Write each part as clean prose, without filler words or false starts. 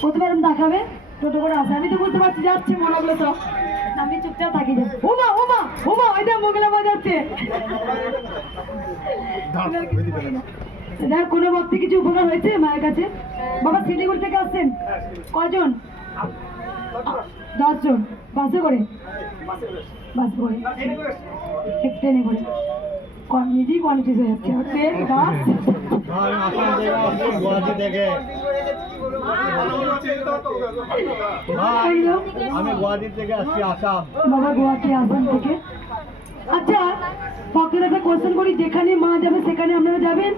প্রথমে এরকম দেখাবে টোটো করে আসে, আমি তো বুঝতে পারছি যাচ্ছে মনাগুলো সব, আমি চুপচাপ থাকি যে ওমা ওমা ওমা ওইটা মোগলা বাজাচ্ছে। দেখ কোনো ভক্তি কিছু উপকার হয়েছে মায়ের কাছে? বাবা শিলিগুড়ি থেকে আসছেন কজন? 10 জন। বাসে করে? বাসে করে ট্রেনে করে নিজেই কনফিউজ হয়ে যাচ্ছে ট্রেন বাস। আমি গুয়াহাটি থেকে আসছি আসাম। বাবা গুয়াহাটি আসাম থেকে। আচ্ছা ভক্তদের একটা কোয়েশ্চেন করি, যেখানে মা যাবে সেখানে আপনারা যাবেন?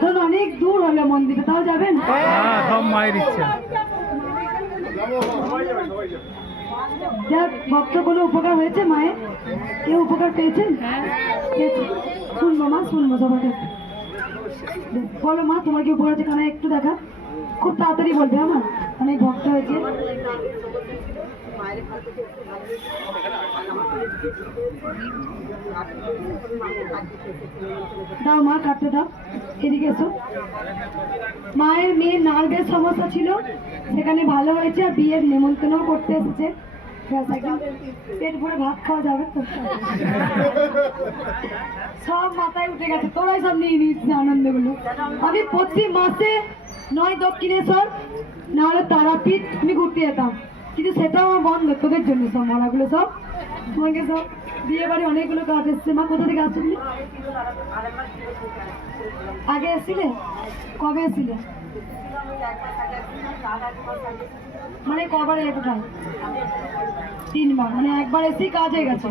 ধরুন অনেক দূর হলো মন্দিরে, তাও যাবেন? সব মায়ের ইচ্ছা। যাক ভক্ত কোনো উপকার হয়েছে মায়ের? কেউ উপকার পেয়েছেন? শুনবো মা, শুনবো সবার কাছে। বলো মা তোমার কি উপকার হয়েছে, কানে একটু দেখা, খুব তাড়াতাড়ি বলবে। আমার অনেক ভক্ত হয়েছে। দাও মা, কাটতে দাও, এদিকে এসো। মায়ের মেয়ের নার্ভের সমস্যা ছিল, সেখানে ভালো হয়েছে, আর বিয়ের নেমন্তন্ন করতে এসেছে। পেট ভরে ভাত খাওয়া যাবে তো, সব মাথায় উঠে গেছে, তোরাই সব নিয়ে নিচ্ছে আনন্দগুলো। আমি প্রতি মাসে নয় দক্ষিণেশ্বর না হলে তারাপীঠ আমি ঘুরতে যেতাম, কিন্তু সেটাও আমার বন্ধ তোদের জন্য। সব মালাগুলো সব তোমাকে সব বিয়ে বাড়ি অনেকগুলো কাজ এসছে। মা কোথা থেকে আসছো তুমি? আগে এসছিলে? কবে এসছিলে? মানে কবার এলে? কোথায়? 3 বার, মানে একবার এসেই কাজ হয়ে গেছে।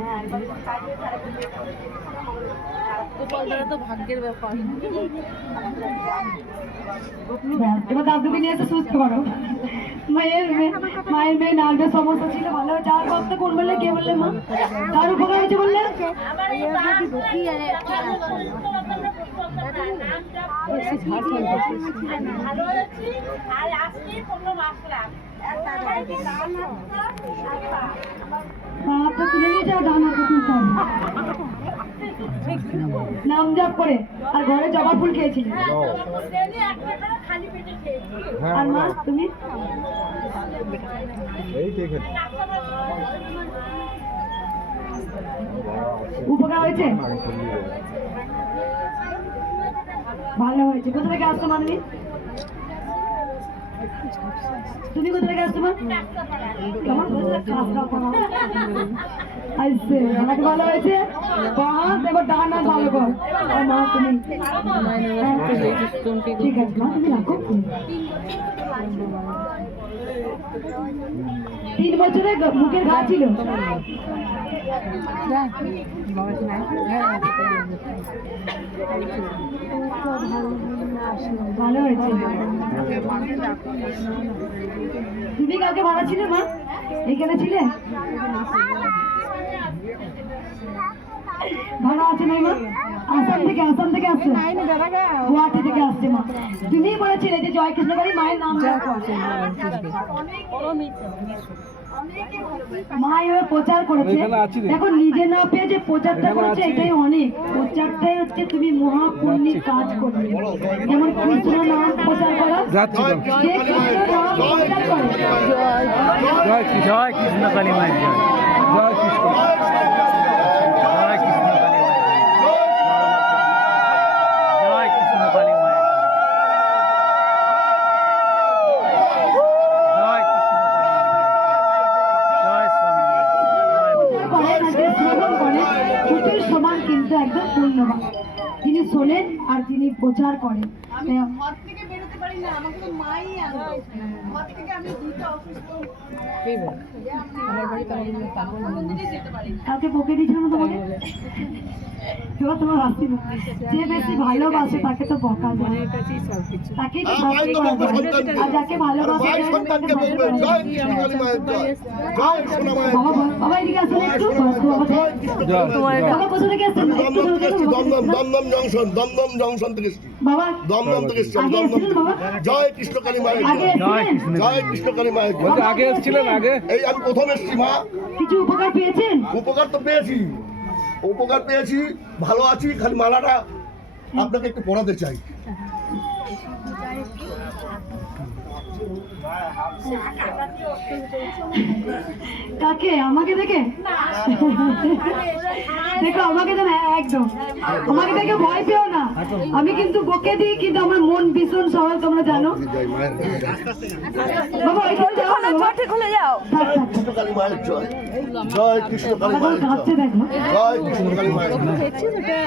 তো ভাগ্যের ব্যাপার। এবার দাদুকে নিয়ে এসে সুস্থ করো। মায়ের মেয়ে নার্ভের সমস্যা ছিল, ভালো হয়েছে। আর ভক্ত কোন বললে, কে বললে মা? তার উপকার হয়েছে বললে? হাতটা তুলে নিয়েছে আর ডান হাতে তুলতে হবে, নাম জপ করে। আর ঘরে জবা ফুল খেয়েছিলে? আর মা তুমি? উপকার হয়েছে? ভালো হয়েছে। কোথা থেকে আসছো মা? তুমি কোথা থেকে আসছো মা? আসছে আমাকে ভালো হয়েছে। এবার ডান হাত ভালো কর। মা তুমি ঠিক আছে মা, তুমি রাখো। 3 বছরে মুখের ঘা ছিল? ভালো হয়েছে। তুমি কাউকে ভাড়া ছিলে মা? এখানে ছিলে? ভাড়া আছে নাই মা? আসাম থেকে আসছে? গুয়াহাটি থেকে আসছে মা। তুমি বলেছিলে যে জয় কৃষ্ণবাড়ি মায়ের নাম মা এবার প্রচার করেছে। দেখো নিজে না পেয়ে যে প্রচারটা করেছে এটাই অনেক। প্রচারটাই হচ্ছে তুমি মহাপুণ্যের কাজ করবে। যেমন কৃষ্ণ নাম প্রচার করা, যে কৃষ্ণ নাম প্রচার করে। জয় কৃষ্ণ কালী মায়ের জয়। জয় কৃষ্ণ। সমান কিন্তু একদম পূর্ণবান, যিনি শোনেন আর যিনি প্রচার করেন। কাউকে বকে দিয়েছিল তোমাকে? এবার তোমার হাসি না, যে বেশি ভালোবাসে তাকে তো বকা যায়, তাকেই তো শাস্তি করা যায়। আর যাকে ভালোবাসে বাবা এদিকে আসলে একটু বাবা কোথা থেকে আসছেন? দমদম জংশন থেকে বাবা দমদম থেকে জয় কৃষ্ণ কালী মায়ের জয় কৃষ্ণ কালী মায়ের। আগে এসেছিলেন? আগে এই আমি প্রথম এসেছি মা। কিছু উপকার পেয়েছেন? উপকার তো পেয়েছি, উপকার পেয়েছি, ভালো আছি। খালি মালাটা আপনাকে একটু পড়াতে চাই। কাকে? আমাকে দেখে? দেখো আমাকে তো না, একদম আমাকে দেখে ভয় পেও না। আমি কিন্তু বকে দিই, কিন্তু আমার মন ভীষণ সরল, তোমরা জানো। বাবা ওইখানে যাও না বাবা, খুলে যাও। থাক, থাক। কৃষ্ণকালী মায়ের জয়, জয় কৃষ্ণকালী বাবা মায়ের কাঁদছে জয়, দেখো। জয় কৃষ্ণকালী মায়ের জয়,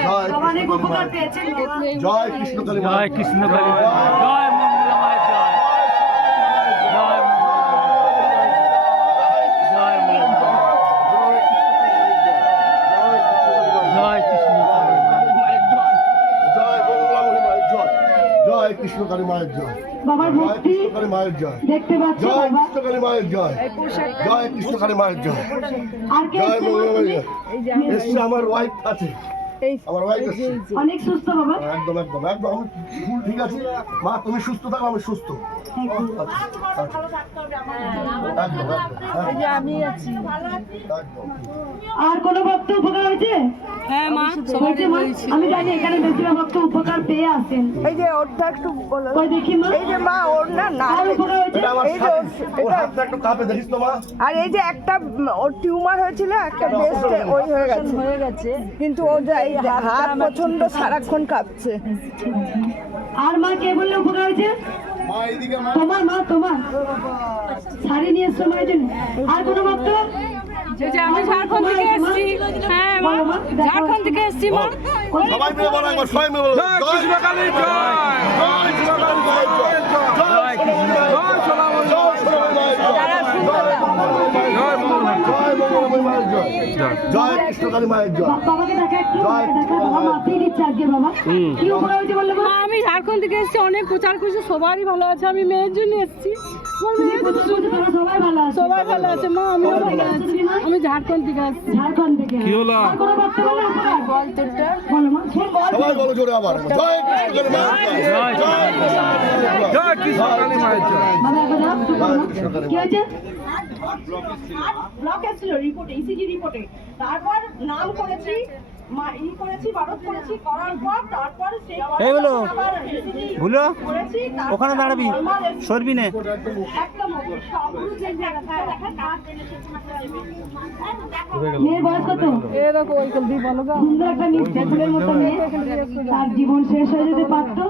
জয় বাবা অনেক উপকার পেয়েছেন বাবা। জয় কৃষ্ণকালী জয় মায়ের কৃষ্ণ কালী জয় মঙ্গলা মায়ের জয়, জয় জয় মঙ্গলা, জয় কৃষ্ণ কালী জয় মঙ্গলাময়ী মায়ের জয়, জয় কৃষ্ণকালী মায়ের জয়, বাবার জয় ভক্তি কৃষ্ণকালী মায়ের জয়, দেখতে পাচ্ছ জয় বাবা। কৃষ্ণকালী মায়ের জয়, জয় কৃষ্ণকালী মায়ের জয়, আর কে জয় এসছে মা মঙ্গলাময়ী তুমি? এসছে আমার ওয়াইফ আছে, আমার ওয়াইফ এসছে। অনেক সুস্থ বাবা। একদম একদম একদম আমি ঠিক আছে মা, তুমি সুস্থ থাকো, আমি সুস্থ। আচ্ছা, আচ্ছা। একদম একদম আমি আছি। একদম। আর কোনো ভক্ত উপকার হয়েছে? হ্যাঁ মা, হয়েছে মা? আমি জানি এখানে বেশিরভাগ ভক্ত উপকার পেয়ে আসেন। এই যে ওরটা একটু বলো। কই দেখি মা, এই যে মা ওর না আর উপকার হয়েছে? এটা আমার এই যে সাথে- ওর হাতটা একটু কাঁপে, দেখিস তো মা। আর এই যে একটা ওর টিউমার হয়েছিল, একটা ব্রেস্টে ওই হয়ে গেছে, কিন্তু ও যে এই হাত প্রচন্ড সারাক্ষণ কাঁপছে। আর মা কে বললে উপকার হয়েছে? মা এইদিকে মা। তোমার মা, তোমার শাড়ি নিয়ে এসছো মায়ের জন্য। আর কোনো ভক্ত? আমি ঝাড়খণ্ড থেকে এসেছি। হ্যাঁ মা, বলো মা, দেখো। ঝাড়খণ্ড থেকে এসেছি মা। সবাই মিলে বলো একবার, সবাই মিলে বলো। জয় কৃষ্ণকালী জয়, জয় কৃষ্ণকালী মায়ের জয়, জয় কৃষ্ণ, জয় সোনামণি, জয় সোনামণি মায়ের জয়, জয় মঙ্গলা, জয় মঙ্গলাময়ী মায়ের জয়, জয় জয় কৃষ্ণকালী মায়ের জয়। বাবাকে দেখা একটু, বাবাকে দেখা। বাবা মাথায় দিচ্ছে আজকে বাবা। কি উপকার হয়েছে বললে মা? মা, আমি ঝাড়খণ্ড থেকে এসেছি, অনেক প্রচার করছি, সবারই ভালো আছে। আমি মেয়ের জন্য এসেছি। আমার তুমি মেয়ে তো প্রচার করছো, তোমরা সবাই ভালো আছো। সবাই ভালো আছে মা, আমিও কোথা ভালো থেকে আছি। আসছো তুমি মা? আমি ঝাড়খণ্ড থেকে আসছি। ঝাড়খণ্ড থেকে। কি হলো? আর কোনো ভক্ত বললে উপকার? বলো মা, শোন বল। সবাই বলো জোরে আবার, জয় কৃষ্ণকালী মায়ের জয়, জয় জয় কৃষ্ণকালী মায়ের জয়। বাবা একবার দাও, চুপ করো মা। কি হয়েছে? ব্লক এসেছিল রিপোর্টে, ইসিজি রিপোর্টে। তারপর নাম করেছি, করেছি, বারত করেছি, করার পর তারপর সেই এইগুলো আবার ECG ভুলো করেছি, তারপর ওখানে দাঁড়াবি, normal এসেছে। সরবি না। একদম সবগুলো চেঞ্জ হয়ে গেছে। মেয়ের বয়স কত? এরকম ওই কল দিয়ে বলো গো। সুন্দর একটা নিশ্চয় ফুলের মতো মেয়ে, তার জীবন শেষ হয়ে যেতে পারতো।